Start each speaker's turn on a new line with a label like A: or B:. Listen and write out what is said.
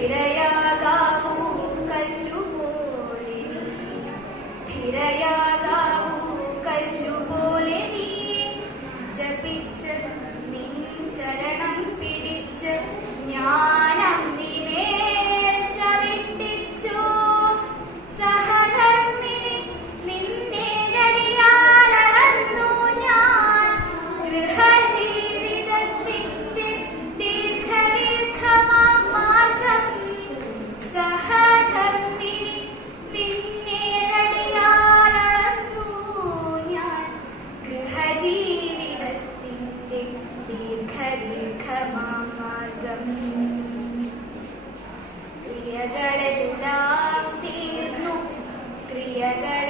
A: Gracias. Yeah.